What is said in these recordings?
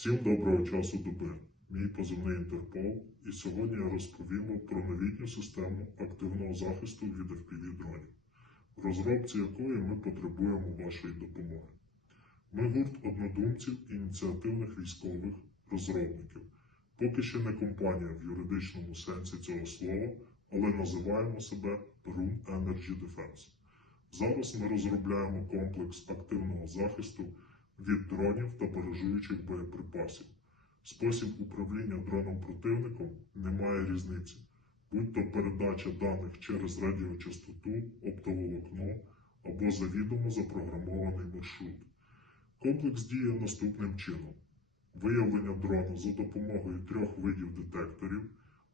Всім доброго часу доби. Мій позивний Інтерпол, і сьогодні я розповім про новітню систему активного захисту від FPV дронів, в розробці якої ми потребуємо вашої допомоги. Ми гурт однодумців ініціативних військових розробників. Поки ще не компанія в юридичному сенсі цього слова, але називаємо себе Run Energy Defense. Зараз ми розробляємо комплекс активного захисту від дронів та баражуючих боєприпасів. Спосіб управління дроном противником не має різниці, будь то передача даних через радіочастоту, оптоволокно або завідомо запрограмований маршрут. Комплекс діє наступним чином: виявлення дрона за допомогою трьох видів детекторів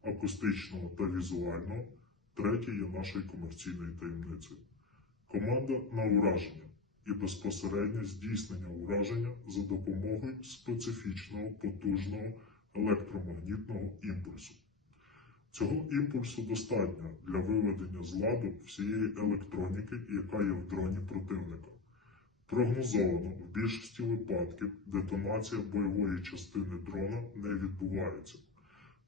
акустичного та візуального, третє є нашою комерційною таємницею. Команда на ураження і безпосереднє здійснення ураження за допомогою специфічного потужного електромагнітного імпульсу. Цього імпульсу достатньо для виведення з ладу всієї електроніки, яка є в дроні противника. Прогнозовано в більшості випадків детонація бойової частини дрона не відбувається.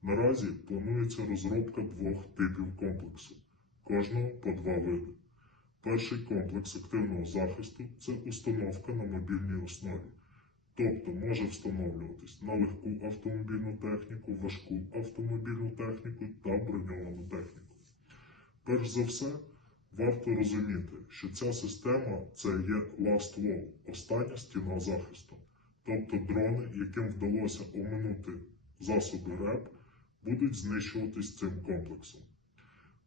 Наразі планується розробка двох типів комплексу, кожного по два види. Перший комплекс активного захисту це установка на мобільній основі, тобто може встановлюватись на легку автомобільну техніку, важку автомобільну техніку та броньовану техніку. Перш за все, варто розуміти, що ця система це є last wall, остання стіна захисту, тобто дрони, яким вдалося оминути засоби РЕП, будуть знищуватись цим комплексом.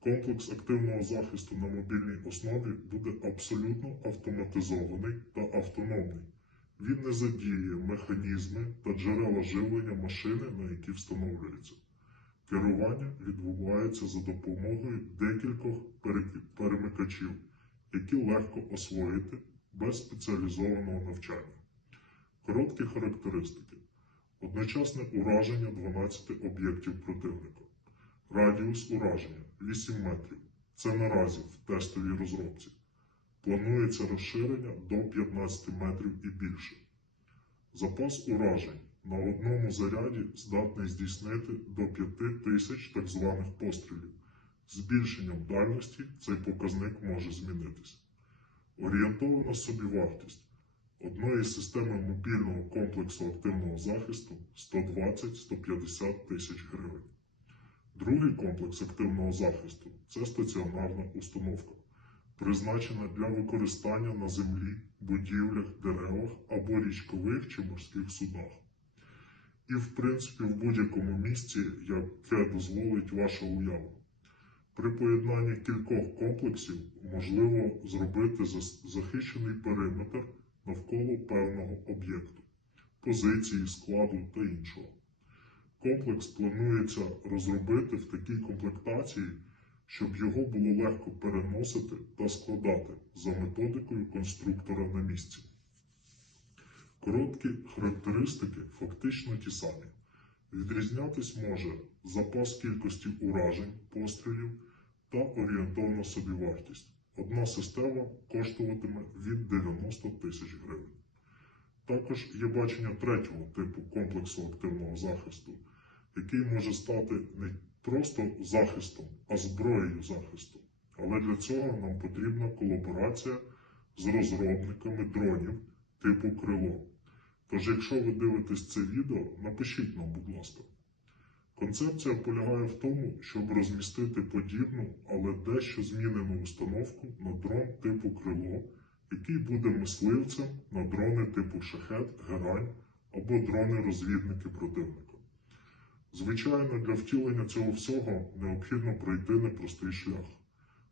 Комплекс активного захисту на мобільній основі буде абсолютно автоматизований та автономний. Він не задіє механізми та джерела живлення машини, на які встановлюється. Керування відбувається за допомогою декількох перемикачів, які легко освоїти без спеціалізованого навчання. Короткі характеристики: одночасне ураження 12 об'єктів противника. Радіус ураження 8 метрів. Це наразі в тестовій розробці. Планується розширення до 15 метрів і більше. Запас уражень на одному заряді здатний здійснити до 5 тисяч так званих пострілів. Збільшенням дальності цей показник може змінитися. Орієнтована собівартість одної системи мобільного комплексу активного захисту 120-150 тисяч гривень. Другий комплекс активного захисту це стаціонарна установка, призначена для використання на землі, будівлях, деревах або річкових чи морських судах. І, в принципі, в будь-якому місці, яке дозволить ваша уява. При поєднанні кількох комплексів можливо зробити захищений периметр навколо певного об'єкту, позиції, складу та іншого. Комплекс планується розробити в такій комплектації, щоб його було легко переносити та складати за методикою конструктора на місці. Короткі характеристики фактично ті самі. Відрізнятись може запас кількості уражень, пострілів та орієнтовна собівартість. Одна система коштуватиме від 90 тисяч гривень. Також є бачення третього типу комплексу активного захисту, який може стати не просто захистом, а зброєю захисту. Але для цього нам потрібна колаборація з розробниками дронів типу крило. Тож, якщо ви дивитесь це відео, напишіть нам, будь ласка. Концепція полягає в тому, щоб розмістити подібну, але дещо змінену установку на дрон типу крило, який буде мисливцем на дрони типу шахет, герань або дрони-розвідники противника. Звичайно, для втілення цього всього необхідно пройти непростий шлях.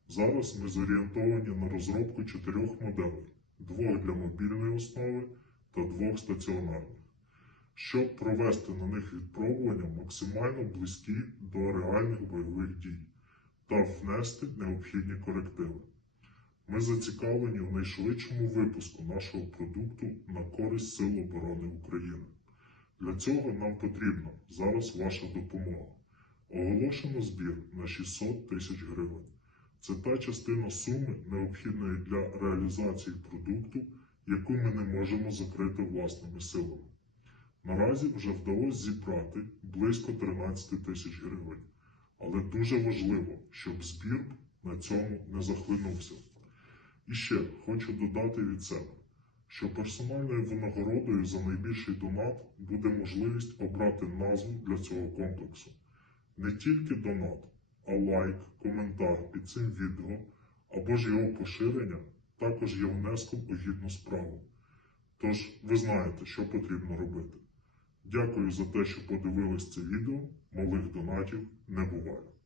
Зараз ми зорієнтовані на розробку чотирьох моделей: двох для мобільної основи та двох стаціонарних, щоб провести на них відпробування максимально близькі до реальних бойових дій та внести необхідні корективи. Ми зацікавлені в найшвидшому випуску нашого продукту на користь Сил оборони України. Для цього нам потрібна зараз ваша допомога. Оголошено збір на 600 тисяч гривень. Це та частина суми, необхідної для реалізації продукту, яку ми не можемо закрити власними силами. Наразі вже вдалося зібрати близько 13 тисяч гривень. Але дуже важливо, щоб збір на цьому не захлинувся. І ще хочу додати від себе, що персональною винагородою за найбільший донат буде можливість обрати назву для цього комплексу. Не тільки донат, а лайк, коментар під цим відео або ж його поширення також є внеском у гідну справу. Тож ви знаєте, що потрібно робити. Дякую за те, що подивились це відео. Малих донатів не буває.